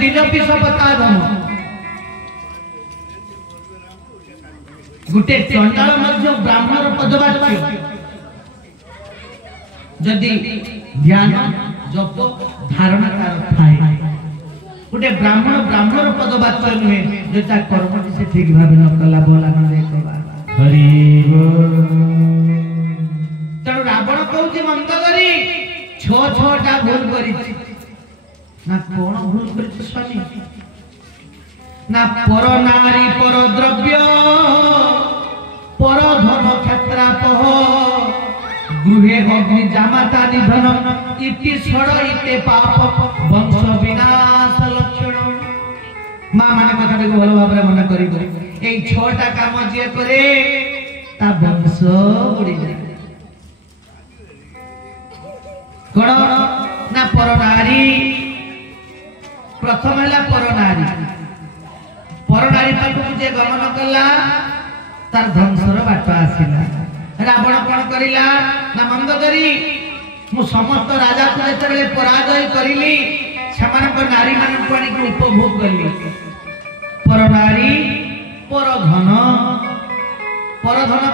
दिन पिछ पता धम गुटे चंडाल मध्य ब्राह्मण पदवाच्य जदि ध्यान जप धारणा तार थाए गुटे ब्राह्मण पदवाच्य नुहे जो ता कर्म से ठीक भाव न कला बोला न देखबा हरि तेणु रावण कहूँ मंदोदरी छटा भूल करी ना कौन भूल कर स्वामी ना पर नारी पर द्रव्य पर धन क्षेत्रापह गृहे अग्नि जामाता निधन इति षड इते पाप वंश विनाश लक्षण मां माने कथा को भलो भाबरे मन करी ए छटा काम जे करे ता वंश उड़ी जाए कोन ना पर नारी प्रथम है पर नारी पाखु जे गमन कला तार ध्वंसर बाट आसिला रावण कौन करिला ना मंदोदरी मु समस्त राजा को जेते पराजय करिली समान को नारी मान को आनी को उपभोग करली पर नारी पर धन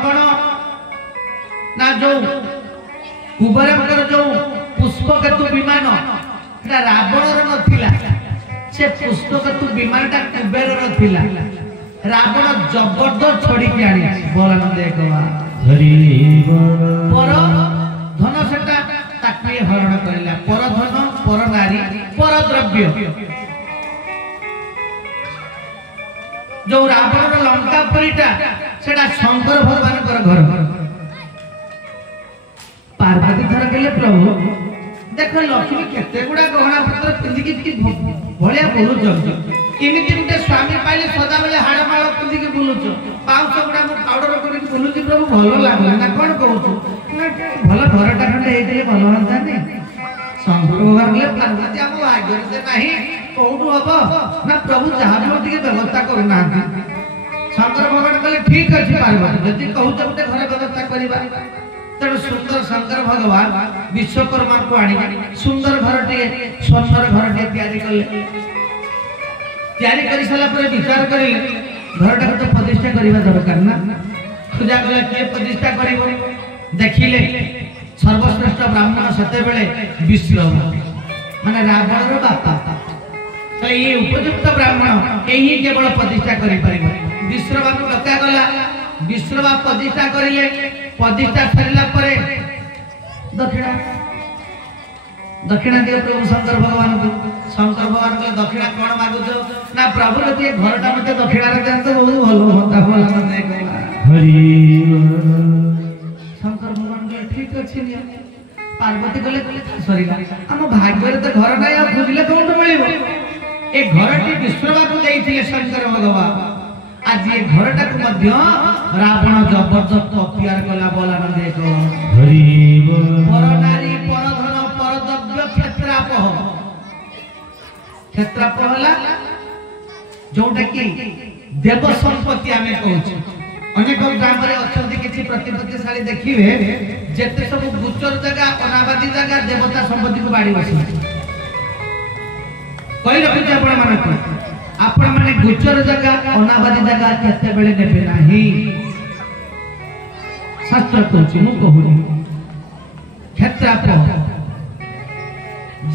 कौन ना जो कुबेर जो पुष्पकेतु विमान रावण नथिला से पुष्पकेतु विमान टा कुबेर नथिला रावण जबरदस्त छोड़ी के आनी बोला न देखवा हरि पर धन सेटा ताकि हरण करला पर धन पर नारी पर द्रव्य जो रावण लंका पुरीटा सेटा शंकर भगवान कर घर पार्वती थर कहले प्रभु देख लक्ष्मी केते गुडा गहना पत्र पिंदी की भलिया बोलुछ इमिति गुटे स्वामी पाइले सदा बेले हाड़माळ पिंदी की बोलुछ पाउछ गुडा मु पाउडर करी बोलुछ प्रभु भलो लागला ना कोन कहूछ भलो घरटा खंडे हेते भलो हंता ने शंकर भगवान ले पार्वती हम भाग्य से नहीं कोठु हबो ना प्रभु जहां भी व्यवस्था करूना शंकर भगवान कहले ठीक अछि पार्वती यदि कहूछ गुटे घर व्यवस्था करिबा तेणु सुंदर शंकर भगवान विश्वकर्मा को आनी सुंदर घर टे स्वर्णर घर टे तैयारी कर सारा पर विचार कर घरटा तो प्रतिष्ठा करबा दरकार ना पूजा कला के प्रतिष्ठा करिवो देखिले सर्वश्रेष्ठ ब्राह्मण सते बेले विश्व माने रावण रो बापा तो ये उपयुक्त ब्राह्मण एही केवल प्रतिष्ठा करि परिबो विश्ववा को डका गला विश्ववा प्रतिष्ठा करिले प्रतिष्ठा करला परे दक्षिणा दियो प्रभु शंकर भगवान को दक्षिणा कोन मागुछो ना प्रभु रे घरटा मते दक्षिणा रे देन तो बहुत भलो होता होला न कहला हरि शंकर भगवान के ठीक अछि पार्वती कहले सरीला हम भाग्य रे तो घर नै आ बुझले कोन मिलिबो ए घरटी विश्ववा को देइथिले शंकर भगवान आज ये घरटा को मध्य रावण जबरदस्त अत्याचार कला बोला न देखो हरि पर नारी पर धन पर द्रव्य क्षेत्रापह हला जोटा कि देव संपत्ति आमे कहूछु अनेक ग्राम रे अछंती किछि प्रतिपत्तिशाली देखिबे जेते सब गुचर जगह अनाबादी जगह देवता संपत्ति को बाड़ी बसी कहि रखि आपण माने आपण माने गुचर जगह अनाबादी जगह केते बेले नेबे नाही शास्त्र कहछि मु कहूनी क्षेत्रापह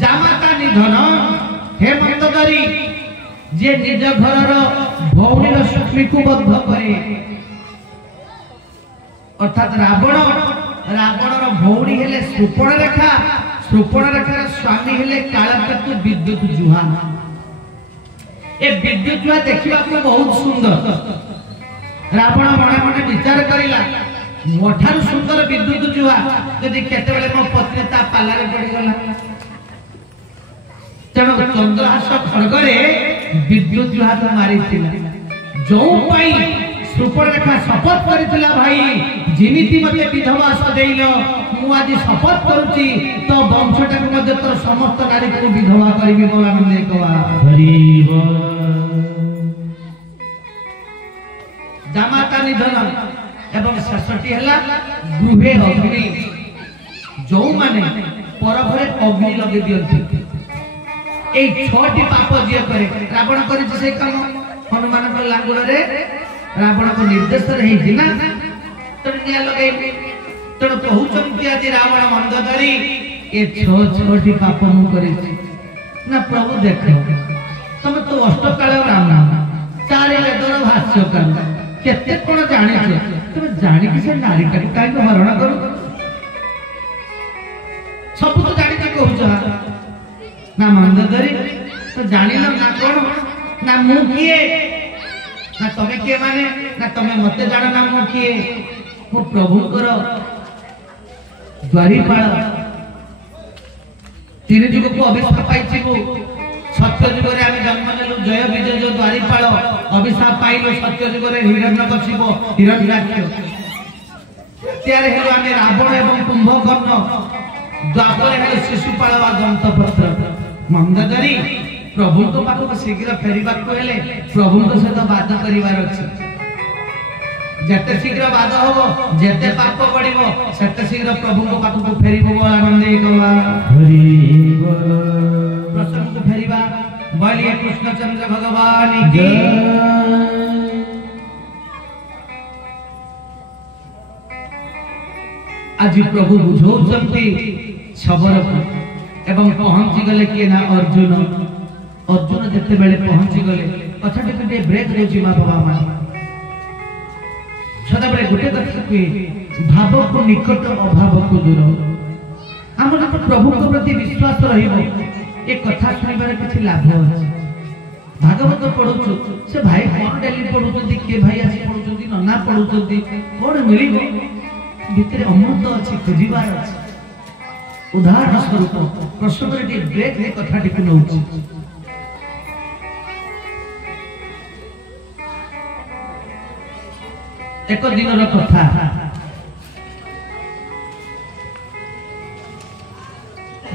जामाता निधन हे मंदोदरी जे निज घरर भौणीर सुखी को बद्ध करे अर्थात रावणर भौणी हेले सुपर्णरेखा सुपर्णरेखार स्वामी हेले कालकेतु विद्युत जुहा ए विद्युत जुहा देखिबा को बहुत सुंदर रावण मने मने विचार करिला मोठार सुंदर विद्युत जुहा यदि केते बेले मो पत्नी ता पालारे पड़ी गला तेणु चंद्रहास खड़गरे विद्युत जुहा को मारिथिला जो पाई सुपर्णरेखा शपथ करिथिला भाई जिमिति मते विधवा सदैल मु आज शपथ करूची तो वंशटा को मध्य तो समस्त नारी को विधवा करबी बोला न देखवा हरि बोल जामाता निधन एवं शेषटी हला गृहे अग्नि जो माने पर घरे अग्नि लगे दियंती এই 6টি পাপ जिए करे रावण करि से काम हनुमान को लांगुड़ रे रावण को निर्देश रही जिना तो निया लगे तो कहउचन कि आज रावण मंद धरी ए 6टी पाप मु करि ना प्रभु देखो तुम तो अष्टकाल राम नाम चारि वेदर भाष्य कर केते कोन जानि छ तुम जानि कि से नारी का काई हरण करू सब तो जानि के कहउछ ना मंद धरी तो जानिल ना कोन ना मु किए ना तमे के माने ना तमे मते जान ना मु किए मु प्रभु कर द्वारीपाल तीन जुग को अभिशाप पाइछि मु सत्य जुग रे आमे जन्म नेलु जय विजय जो द्वारीपाल अभिशाप पाइलो सत्य जुग रे हिरण्यकशिप हिरण्याक्ष त्यारे हेलो आमे रावण एवं कुंभकर्ण द्वापर हेलो शिशुपाल वा दंतपत्र मंदधरी प्रभु को पाखक शीघ्र फेरिबा को हेले प्रभु को सहित वाद करिवार अछि जते शीघ्र वाद होबो जते पाप पड़िबो सेते शीघ्र प्रभु को पाखक फेरिबो आनंदे गवा हरि बोल प्रसन्न को फेरिबा बोलिए कृष्णचंद्र भगवान की आज प्रभु बुझौचंती सबर एवं पहुंची गले के ना अर्जुन अर्जुन जते बेले पहुंची गले कथा टिके ब्रेक देछि मा बाबा मा सदा बेले गुटे कथा के भाव को निकट अभाव को दूर हमर तो प्रभु को प्रति विश्वास रहिबो ए कथा सुनिबार किछि लाभ अछि भागवत पढुछु से भाई कोन डेली पढुछथि के भाई आसी पढुछथि नना पढुछथि कोन मिलिबो भितरे अमृत अछि खुजिबार अछि उदाहरण स्वरूप प्रसंग ब्रेक ने कथा टिके नउछि एक दिन कथा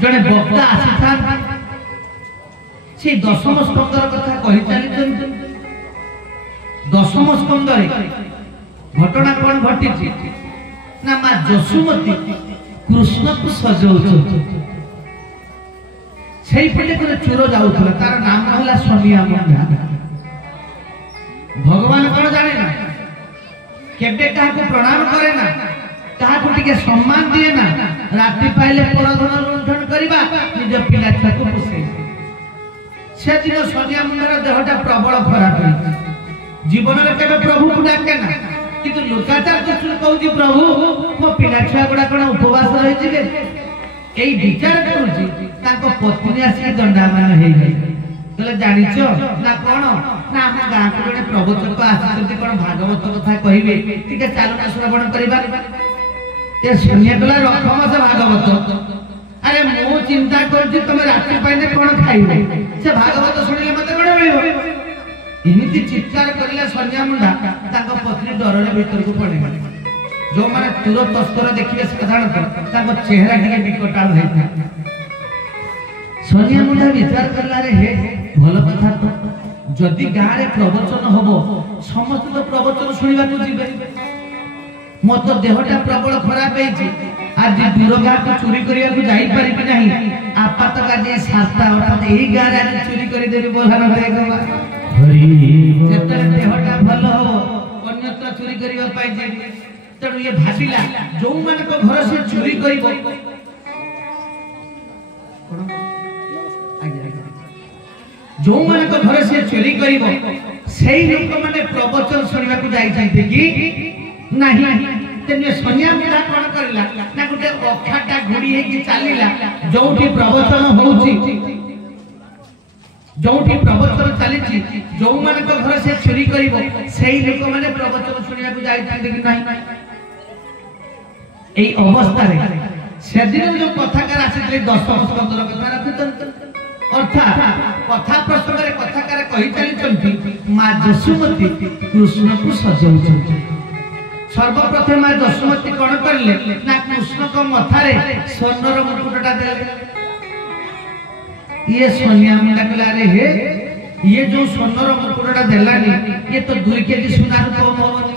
जड़े बक्ता आसी था से दशम स्कंदर कथा कहि चली दशम स्कंदर घटना कौन घटी ना मां जसुमती कृष्ण को सजौछ सेई पटे करे चोर जाउथला तार नाम रहला स्वामी मुंडा भगवान कोन जाने ना केबे कहा को प्रणाम करे ना कहा को टिके सम्मान दिए ना राति पाइले परधन लुंठन करबा निज पिला छा को पुसे से दिन सोनिया मुंडर देहटा प्रबल खराब होई जीवन रे केबे प्रभु को डाके ना किंतु लोकाचार दृष्टि कहूची प्रभु मो पिला छुआ गुड़ा कोन उपवास रहि जिवे एई विचार करूची ताको पत्नी आसी दंडामान हेई गई कहले जानिछो ना कोन ना हम गां को जने प्रवचक आसी कोन भागवत कथा कहिबे टिके चालू ना श्रवण करबा ए सोनिया गला रखम से भागवत अरे मो चिंता करछि तमे राति पाइने कोन खाइबे से भागवत सुनिले मते कोन मिलिबो इमिति चित्कार करिला सोनिया मुंडा ताको पत्नी डर रे भीतर को पड़े जो माने तुर तस्कर देखिबे साधारण ताको चेहरा टिके बिकटाल होइता सोनिया मुंडा विचार करला रे हे भलो कथा तो जदि गां रे प्रवचन होबो समस्त तो प्रवचन सुनिबा को जिबे मो तो देहटा प्रबल खराब हेछि आज दूर गां को चोरी करिया को जाई परिबे नहीं आपात काजे साता अर्थात एही गां रे चोरी करि देबे बोलना देगवा हरि जेते देहटा भलो हो अन्यत्र चोरी करिया पाइ जे तणु ये भाबिला जो मन को घर से चोरी करिवो जो मन को घर से चोरी करिवो सेही लोक माने प्रवचन सुनिबा को जाई जाई कि नाही तेने सोनिया मुंडा कोन करला ना गुटे अखाटा घुड़ी हे कि चालीला जोठी प्रवचन होउची जोठी प्रवचन चलीची जो मन को घर से चोरी करिवो सेही लोक माने प्रवचन सुनिबा को जाई जाई कि नाही एई अवस्था रे सेदिन जो कथाकार आसीले 10 स्कंदर कथा रखितन अर्थात कथा प्रसंग रे कथाकार कहि चली चंती मां जसुमती कृष्ण को सजौछ सर्वप्रथम मां जसुमती कोन करले ना कृष्ण को मथारे स्वर्णर मुकुटटा देले ये सोनिया मुंडा कहला रे हे ये जो स्वर्णर मुकुटटा देलानी ये तो 2 केजी सोना कम होनी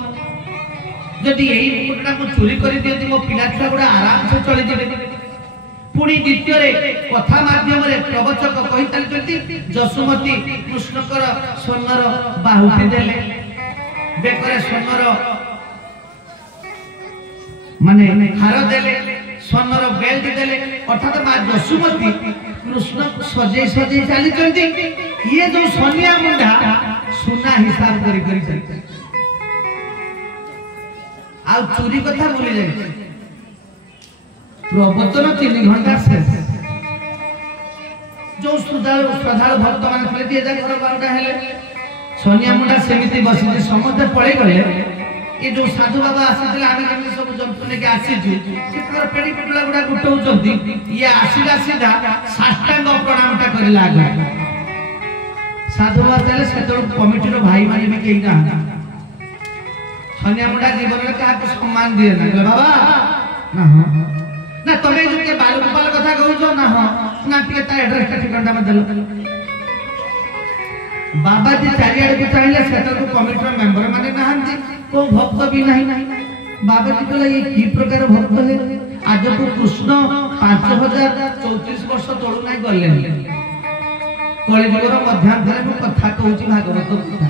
जदि एही मुकुटटा को चोरी करि दियति मो पिला छुआ गुडा आराम से चली जेबे पुणी द्वितीय कथा माध्यम प्रवचक कही चलती जसुमती कृष्णकर स्वर्णर बाहुटी देले बेकरे स्वर्णर माने हार देले स्वर्णर बेल्ट देले अर्थात मां जसुमती कृष्ण सजे सजे चली चलती ये जो सोनिया मुंडा सुना हिसाब करी करी चलती आ चोरी कथा भूली जाए प्रवचन 3 घंटा शेष जो श्रद्धालु भक्त मान थे घर 12टा हेले सोनिया मुंडा सेमिति बसी समस्त पड़े गले ये जो साधु बाबा आसी आम केमी सब जंतु लेके आसीचु पेड़ी पिटुला गुड़ा गुटौचंती ये आसीला सीधा साष्टांग प्रणामटा करला आगे साधु बाबा चले से कमिटी भाई माने भी कहीं ना सोनिया मुंडा जीवन में क्या सम्मान दिए ना बाबा ना ना तमे जो के बाल गोपाल कथा कहउछो ना हो ना टिके ता एड्रेस टा ठिकाना में देलो बाबा जी चारियाड को चाहिले सेटर को कमिटी मेंबर माने नहंती को भक्त भी नहीं बाबा जी कहले ये की प्रकार भक्त है आज को कृष्ण 5034 वर्ष तोड़ू नहीं गले कलिजुगर मध्यांतरे में कथा कहउची भागवत कथा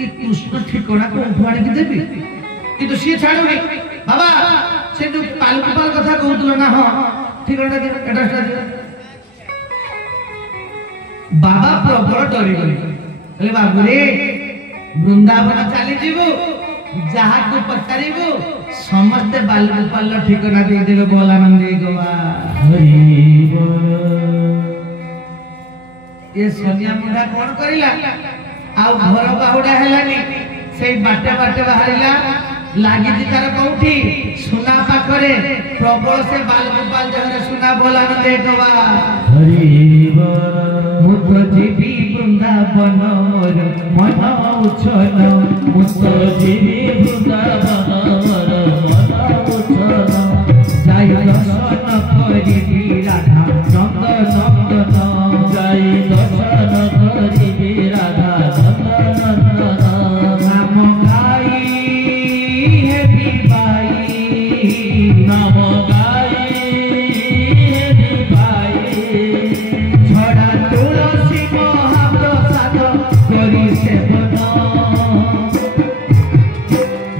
ये कृष्ण ठिकाना को उठाड़ी की देबी किंतु सी छाड़ुनी बाबा से जो पालकुपाल कथा कहउतलो ना हो ठिकाना दे एड्रेस दे बाबा प्रबल डरी गले कहले बाबू रे वृंदावन चली जीवो जहा को पचारिबो समस्त बालगोपाल ठिकाना दे देबे बोलानंद गोवा हरि बोल ये सोनिया मुंडा कोन करिला आ घर बाहुडा हेलानी सेई बाटे बाटे बाहरिला लागी जी तार कोठी सुना पाखरे प्रबल से बालगोपाल जहरे सुना बोलानंद गोवा हरि बोल मुत जीवी वृंदावन मोर मन उछन मुत जीवी वृंदावन मोर मन उछन जाय दर्शन करिबी राधा नंद नंदन जाय दर्शन करिबी राधा नंद नंदन नाम गाई हे बिबाई नाम गाई हे बिबाई छड़ा तुलसी महाप्रसाद करी सेवन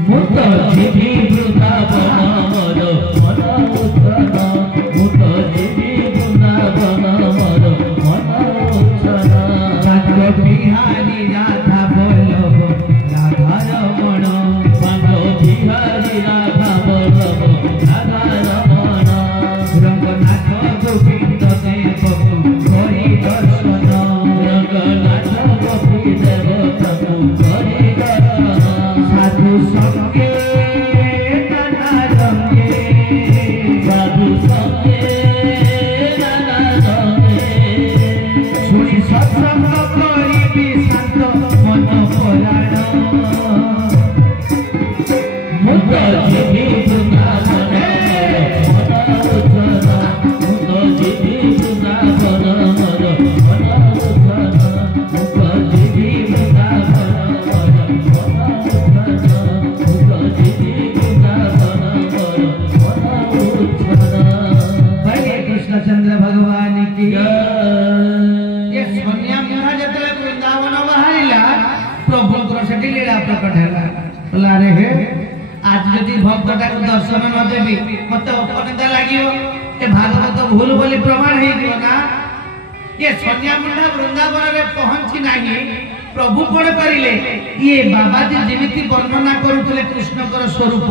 मुत जीवी वृंदावन मोर मन उछन मुत जीवी वृंदावन मोर मन उछन राधा बिहारी राधा बोलो राधा रमण राधा बिहारी राधा बोलो राधा रमण रंगनाथ गोविंद देव करी दर्शन रंगनाथ गोविंद देव प्रभु करी दर्शन साधु संगे नाना रंगे साधु संगे नाना रंगे सुनी सत्संग करिबी शांत मन पराण मुत जीवी वृंदावन मन उछन मुत जीवी वृंदावन मोर मन उछन मुत जीवी वृंदावन मोर मन उछन मुत जीवी वृंदावन मोर मन उछन हरे कृष्ण चंद्र भगवान की ये सोनिया मुंडा जतले वृंदावन बाहरिला प्रभुଙ୍କର ସେଠି लीला प्रकट ହେଲା बोला रे हे आज यदि भक्तटा को दर्शन न देबी मते अपनिता लागियो ए भागवत भूल बोली प्रमाण हे दियो ना ये सोनिया मुंडा वृंदावन रे पहुंची नाही प्रभु कोन करिले ये बाबा जी जेमिति वर्णना करूतले कृष्णकर स्वरूप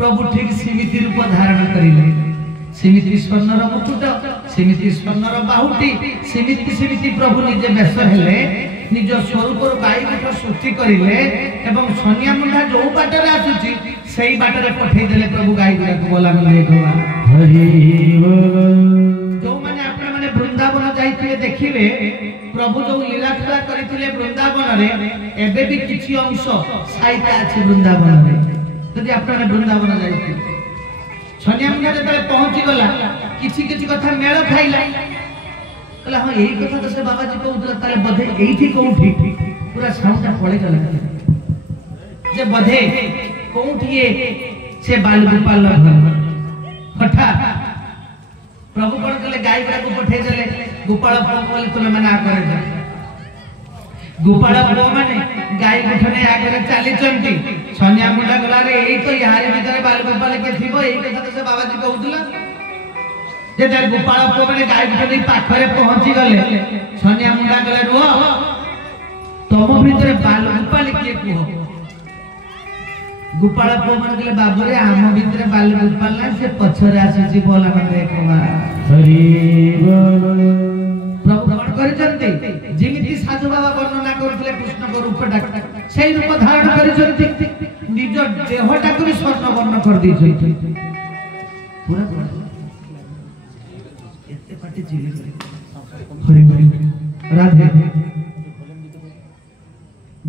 प्रभु ठीक सीमिति रूप धारण करिले सीमिति स्वर्णर मुकुट सीमिति स्वर्णर बाहुटी सीमिति प्रभु निजे बेस हेले निज स्वरूप गाई गोठ सृष्टि करिले एवं सोनिया मुंडा जो बाटर आसुची सेही बाटर पठै देले प्रभु गाई गोठ बोला मिले गोवा हरि बोल जो माने आपन माने वृंदावन जाइथिले देखिबे प्रभु जो लीला खेला करिथिले वृंदावन रे एबे भी किछि अंश साइता अछि वृंदावन रे यदि आपन वृंदावन जाइथिले सोनिया मुंडा जब पहुंची गला किछि किछि कथा मेल खाइला कहला हां यही कथा तो से बाबा जी कहउतला तारे बधे एठी कोठी पूरा साउंडा पड़े गला जे बधे कोठी से बाल गोपाल घर हठा प्रभु कौन कले गाय गुड़ा को पठे चले गोपाल पुओ बोले तुम मैंने आगे गोपाल पुओ माने गाय गुठने आगे चली चंती सनिया मुंडा गला रे एई तो यारी भीतर बाल गोपाल के थिबो एई कथा तो से बाबाजी कहउतला जे जब गोपाल पुओ माने गाय गुठने पाखरे पहुंची गले सनिया मुंडा गले रो तम भीतर बाल गोपाल के कुह गोपाल पुओ माने गले बाबू रे हम भीतर बाल गोपाल ना से पछरे आसी बोला माने देखवा हरि बोल प्रभु कौन करिसंती जेमिति साधु बाबा वर्णना करथिले कृष्ण को रूप डाक सेही रूप धारण करिसंती निज देहटा को भी स्वर्ण वर्ण कर दैछंती पूरा एते पाटी चिली हरि हरि राधे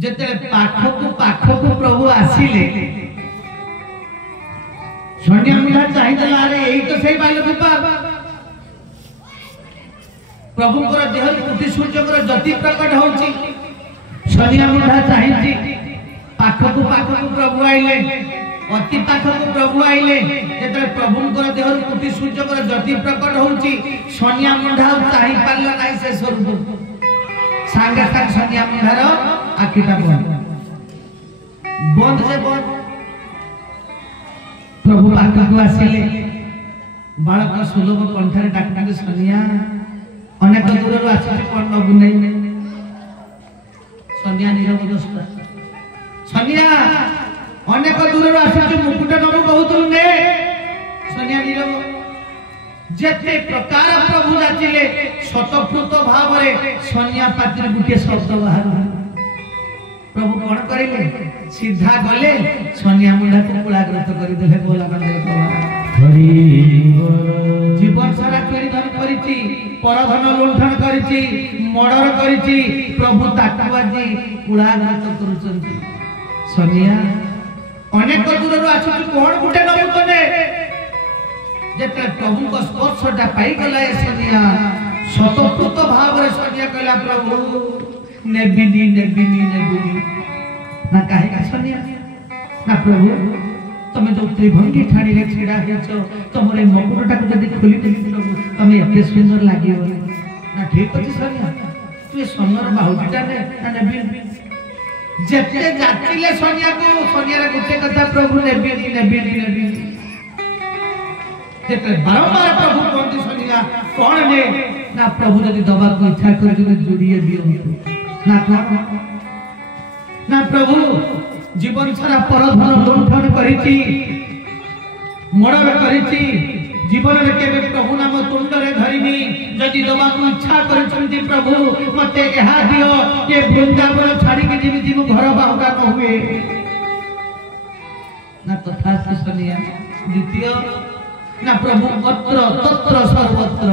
जेते पाखको प्रभु आसीले सन्या मुंडा चाहिदला अरे एई तो सेही बाल गोपाल प्रभु को देह कोटि सूर्य को ज्योति प्रकट होची सनिया मुंडा चाहिची पाखको प्रभु आइले अति पाखको प्रभु आइले जेते प्रभु को देह कोटि सूर्य को ज्योति प्रकट होची सनिया मुंडा चाहि पारला नाही से स्वरूप सांगे सांग सनिया मुंडार आखिटा बंद से बंद प्रभु पाखको आसिले बालक सुलभ कंठरे डाकना सनिया अनेक दूर आसी कौन नबू नहीं सनिया नीरव दस्ता सनिया अनेक दूर आसी मुकुट नबू कहतु ने सनिया नीरव जेते प्रकार प्रभु जाचिले शतप्रुत भाव रे सनिया पात्र गुटे शब्द बाहर प्रभु कौन करिले सीधा गले सनिया मुंडा को कुलाग्रत करि देले बोला बंदे हरि जीवन सारा चोरी धन करिछि परधन लुंठन करिछि मर्डर करिछि प्रभु ताकबाजी कुलाग्रत करूचंती सनिया अनेक दूरରୁ आछि कोन गुटे नबु तने जेते प्रभु को स्पर्शटा पाई गला ए सनिया शतप्रुत भाव रे सनिया कहला प्रभु नेबिनी ना काहे का सनिया ना प्रभु तमे जो त्रिभंगी ठाणी रे छिड़ा हेछो तमरे मकुटटा को जदी खोली देली प्रभु तमे एते सुंदर लागियो ना ठीक अछि सनिया तू सोनर बाहुटा ने ना नेबी जेते जातिले सनिया रे गुटे कथा प्रभु नेबी जेते बारंबार प्रभु कोंती सनिया कोन ने ना प्रभु जदी दबा को इच्छा कर जदी जुड़िए दियो ना प्रभु जीवन सारा परधन लुंठन करिछि मर्डर करिछि जीवन रे केबे प्रभु नाम तुंड रे धरिनी जदी दबा को इच्छा करछंती प्रभु मते एहा दियो के वृंदावन छाड़ी के जेमिति मु घर बाहुटा न हुए ना तथा सनिया द्वितीय ना प्रभु अत्र तत्र सर्वत्र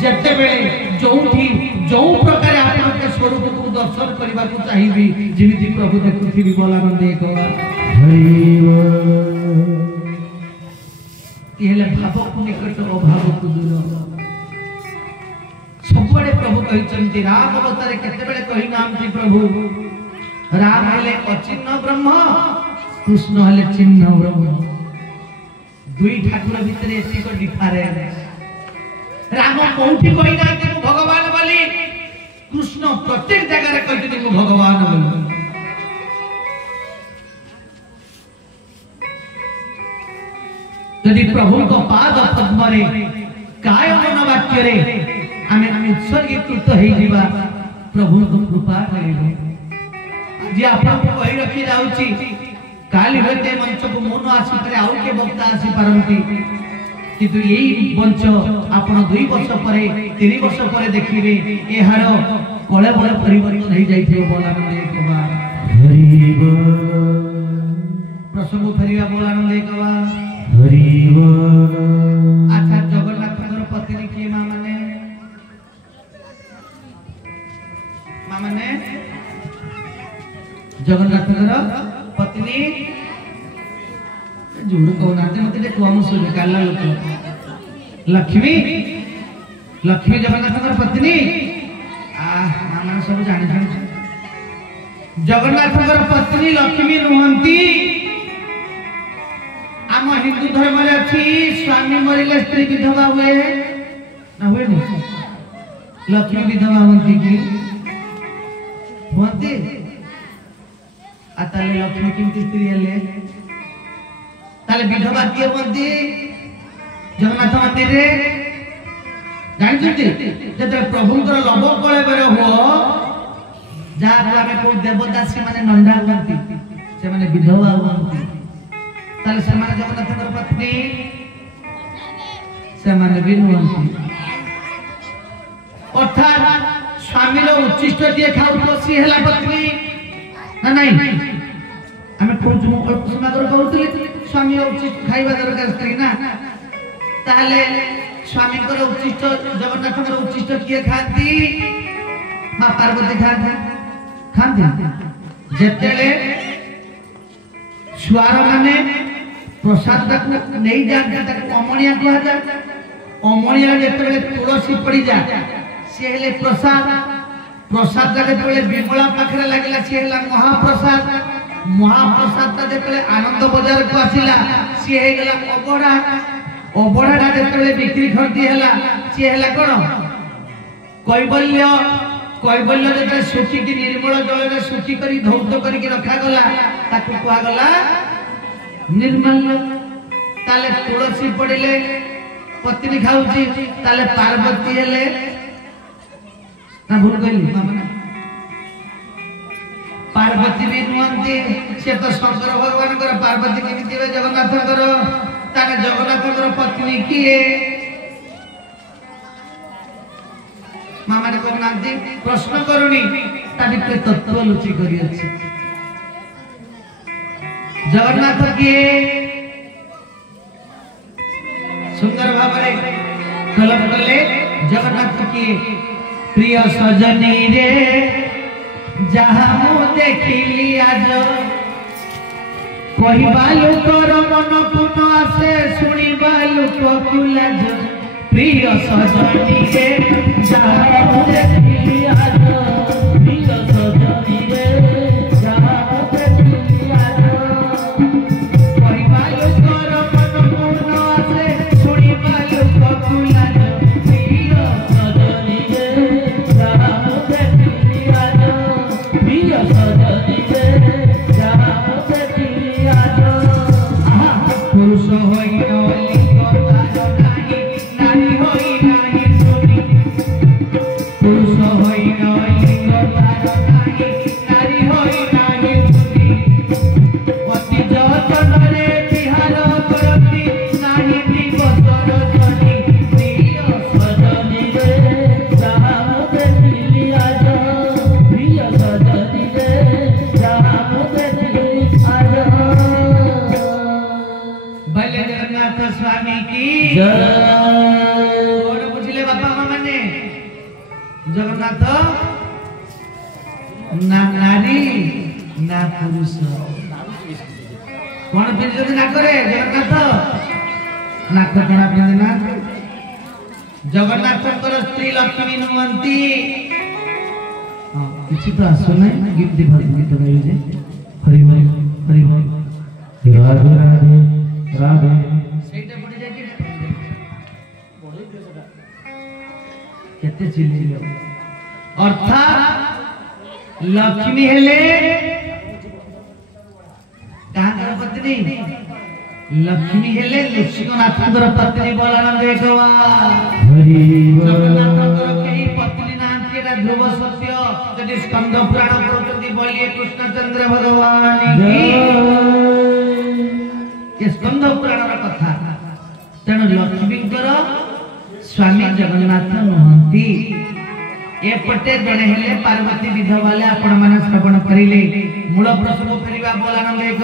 जेते बेले जोठी जो प्रकार आपन के स्वरूप को दर्शन करबा को चाहिबी जेमिति प्रभु देखुथिबी बोला बंदे कहवा हरि बोल इहेले भाव निकट अभाव को दूर सबले प्रभु कहिचंती राम अवतारे केते बेले कहि नाम थी प्रभु राम हेले अचिन्ह ब्रह्म कृष्ण हेले चिन्ह ब्रह्म दुई ठाकुर भितरे एतिक डिफरेंस राम कोठी कहि ना कि भगवान बोली कृष्ण प्रत्येक जगह रे कहि कि भगवान बोली यदि प्रभु को पाद पद्म रे काय मन वाक्य रे आमे उत्सर्गीकृत हेइ जीवा प्रभु को कृपा करिबे जे आपन को कहि रखि जाउची काली होते मंच को मन आसी परे आउ के वक्ता आसी पारंती किंतु यही मंच आपण 2 वर्ष परे 3 वर्ष परे देखिबे एहार कोले बळे परिवर्तन हे जाइथियो बोलानंद एकबार हरि बोल प्रसंग फेरिया बोलानंद एकबार हरि बोल अच्छा जगन्नाथ कर पत्नी के माने जगन्नाथ कर पत्नी जुड़ को नाते मते कम सुन काला लोक लक्ष्मी जगन्नाथ कर पत्नी मामा सब जानि छन जगन्नाथ कर पत्नी लक्ष्मी रुहंती आम हिंदू धर्म रे अछि स्वामी मरिले स्त्री विधवा हुए ना हुए नहीं लक्ष्मी विधवा होती की होती आताले लक्ष्मी किमती स्त्री हेले ताले विधवा किए होती जगन्नाथ मंदिर रे जानछुती जेते प्रभुंकर लभ कळे बेरे हो जहाँ आमे को देवदासी माने नंदा होती से माने विधवा होती ताले से माने जगन्नाथकर पत्नी से माने बिनुवंती अर्थात स्वामी रो उच्चिष्ट दिए खाउ तो सी हला पत्नी ना नहीं आमे कोच मो समागर कहउतले स्वामी उच्चिष्ट खाइबा दरकार स्त्री ना ताले स्वामी को उच्चिष्ट जगन्नाथकर उच्चिष्ट किए खाती मां पार्वती खाती जेतेले सुआर माने प्रसाद को नहीं जाते ताको अमणिया कहा जाए अमणिया जेतेले तुलसी पड़ी जाए से हेले प्रसाद प्रसाद जेतेले विमला पाखरे लागला से हेला महाप्रसाद महाप्रसाद ता जेतेले आनंद बाजार को आसिला से हे गेला अबड़ा अबड़ा जेतेले बिक्री खर्दी हेला से हेला कोन कैबल्य कैबल्य जेतेले सुची की निर्मल जल रे सुची करी धौत करी रखा गला ताको कुआ गला निर्मल ताले तुलसी पड़िले पत्नी खाउची ताले पार्वती हेले ना भूल गइली माने पार्वती भी नुवंती से तो शंकर भगवान कर पार्वती केमिति वे जगन्नाथ कर ताने जगन्नाथ कर पत्नी किए मामा ने को नांती प्रश्न करूनी ता भितर तत्व लुचि करी अछि जगन्नाथ किए सुंदर भावरे कलम कले जगन्नाथ किए प्रिय सजनी रे जहाँ मु देखिली आज कहिबा लोकर मन पुन आसे सुनिबा लोक कुलाज प्रिय सजनी रे जहाँ मु देखिली आज प्रिय सजनी रे जहाँ मु देखिली आज कहिबा लोकर मन पुन आसे सुनिबा लोक कुलाज प्रिय सजनी रे जहाँ मु देखिली आज प्रिय सजनी रे जहाँ मु देखिली आज पुरुष होई लिंग तार नाही नारी होई नाही सुनी पुरुष होई लिंग तार नाही नारी होई नाही सुनी अति जतनरे बिहार करती नाही दिवसर जनी प्रिय सजनी रे जहाँ मु देखिली आज प्रिय सजनी रे जहाँ मु देखिली आज भले जगन्नाथ स्वामी की जय बुझले बापा मामा ने जगन्नाथ ना नारी ना पुरुष कौन पिंजरी ना करे जगन्नाथ नाक कणा पिंजरी ना जगन्नाथ कर स्त्री लक्ष्मी नुवंती हां किछि तो आसो नहीं गीत दे भर गीत गाइबे जे हरि हरि राधे राधे राधे सेटा पड़ी जाय कि पड़ी दे सेटा केते चिल्ली अर्थात लक्ष्मी हेले कहां पत्नी लक्ष्मी हेले लक्ष्मीनाथकर पत्नी बलानंद एकवा हरि जगन्नाथकर केही पत्नी नांती एटा ध्रुव सत्य जदि स्कंद पुराण पढुचंदी बोलिए कृष्णचंद्र भगवान की स्कंद पुराण कथा तेणु लक्ष्मीकर स्वामी जगन्नाथ नुहंती एपटे जड़े हेले पार्वती विधवाले आपण माने श्रवण करिले मूल प्रसंग फेरिबा बोलानंद एक